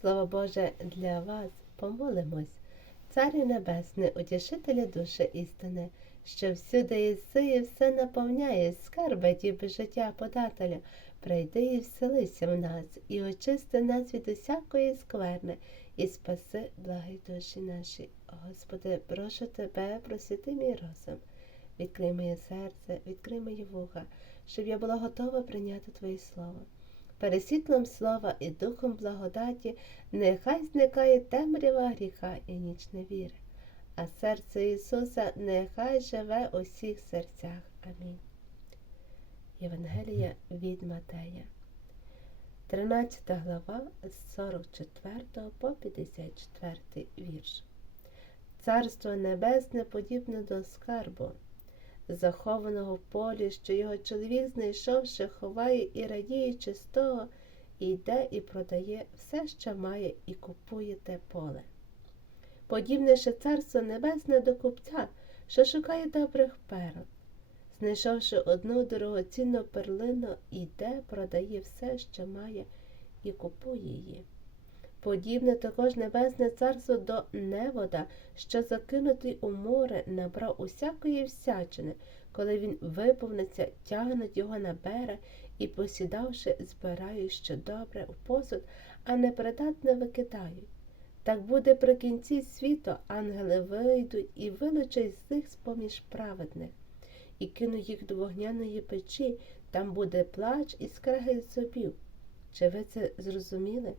Слово Боже для вас помолимось. Царю Небесний, утішителя душі істини, що всюди єси і все наповняє, скарби діби життя подателя, прийди і вселися в нас, і очисти нас від усякої скверни, і спаси благі душі наші. Господи, прошу тебе, просвіти мій розум, відкрий моє серце, відкрий мої вуха, щоб я була готова прийняти Твоє Слово. Пересвітлом слова і духом благодаті нехай зникає темрява гріха і ніч невіри, а серце Ісуса нехай живе у всіх серцях. Амінь. Євангелія від Матея, 13 глава з 44 по 54 вірш. Царство Небесне подібне до скарбу, захованого полі, що його чоловік, знайшовши, ховає і радіючи з того, йде і продає все, що має, і купує те поле. Подібне ще царство небесне до купця, що шукає добрих перл. Знайшовши одну дорогоцінну перлину, іде, продає все, що має, і купує її. Подібне також небесне царство до невода, що закинутий у море, набрав усякої всячини, коли він виповниться, тягнуть його на берег і, посідавши, збирають що добре у посуд, а непридатне викидають. Так буде при кінці світу, ангели вийдуть і вилучать з них з-поміж праведних, і кинуть їх до вогняної печі, там буде плач і скарги зубів. Чи ви це зрозуміли?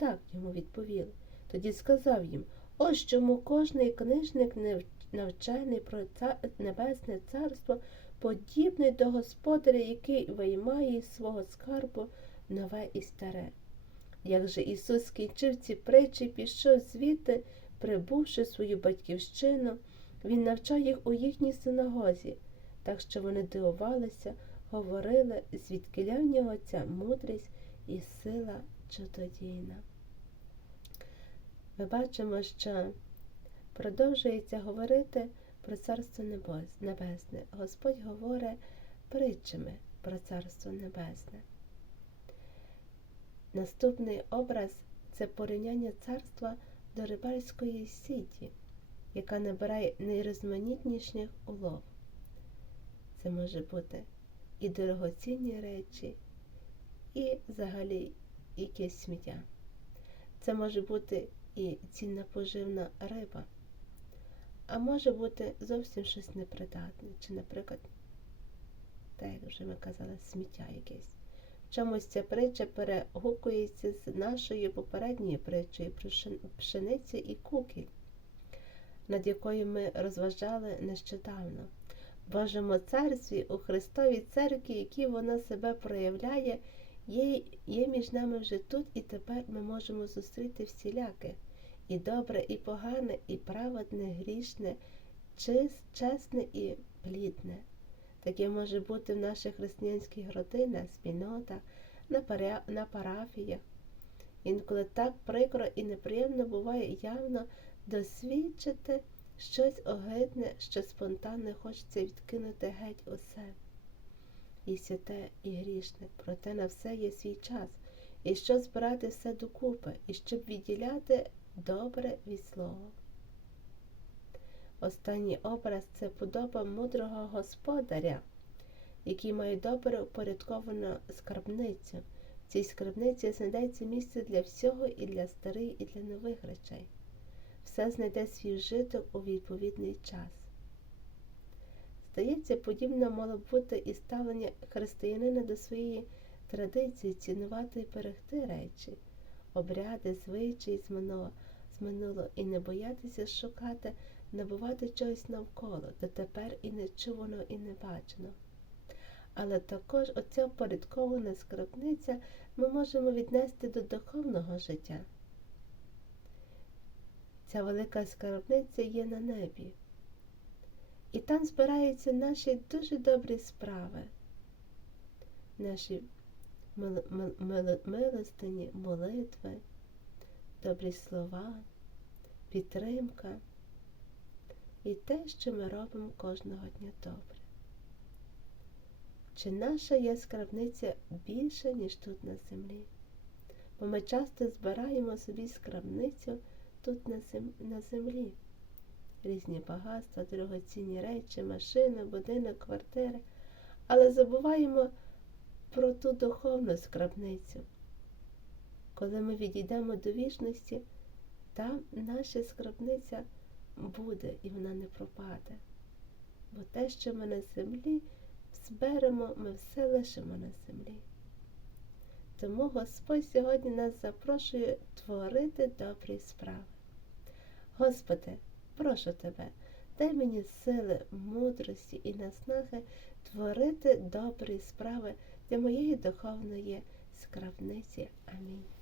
Так, йому відповіли. Тоді сказав їм ось чому кожний книжник навчений про небесне царство, подібний до господаря, який виймає із свого скарбу нове і старе. Як же Ісус скінчив ці притчі, пішов звідти, прибувши свою батьківщину, Він навчав їх у їхній синагозі, так що вони дивувалися, говорили, звідкиля в нього ця мудрість і сила чудодійна. Ми бачимо, що продовжується говорити про Царство Небесне. Господь говорить притчами про Царство Небесне. Наступний образ це порівняння царства до рибальської сіті, яка набирає найрізноманітніших улов. Це може бути і дорогоцінні речі, і взагалі якесь сміття. Це може бути і цінна поживна риба, а може бути зовсім щось непридатне, чи, наприклад, так як вже ми казали, сміття якесь. Чомусь ця притча перегукується з нашою попередньою притчею про пшеницю і кукіль, над якою ми розважали нещодавно. В Божому царстві у Христовій церкві, які вона себе проявляє, є, є між нами вже тут і тепер ми можемо зустріти всіляке, і добре, і погане, і праведне, грішне, чист, чесне і плідне. Таке може бути в наших християнських родинах, спільнотах, на, паря... на парафіях. Інколи так прикро і неприємно буває явно досвідчити щось огидне, що спонтанно хочеться відкинути геть усе. І святе, і грішне, проте на все є свій час, і що збирати все докупи, і щоб відділяти добре від слова. Останній образ це подоба мудрого господаря, який має добре упорядковану скарбницю. В цій скарбниці знайдеться місце для всього і для старих, і для нових речей. Все знайде свій вжиток у відповідний час. Здається, подібно мало бути і ставлення християнина до своєї традиції цінувати і берегти речі, обряди, звичаї з минулого, з минулого і не боятися шукати набувати чогось навколо, дотепер і не чувано, і не бачено. Але також оця впорядкована скарбниця ми можемо віднести до духовного життя. Ця велика скарбниця є на небі. І там збираються наші дуже добрі справи, наші мил мил мил милостині, молитви, добрі слова, підтримка і те, що ми робимо кожного дня добре. Чи наша є скарбниця більша, ніж тут на землі? бо ми часто збираємо собі скарбницю тут на землі. Різні багатства, дорогоцінні речі, машини, будинок, квартири, але забуваємо про ту духовну скарбницю. Коли ми відійдемо до вічності, там наша скарбниця буде і вона не пропаде. Бо те, що ми на землі зберемо, ми все лишимо на землі. Тому Господь сьогодні нас запрошує творити добрі справи. Господи, прошу Тебе, дай мені сили, мудрості і наснаги творити добрі справи для моєї духовної скарбниці. Амінь.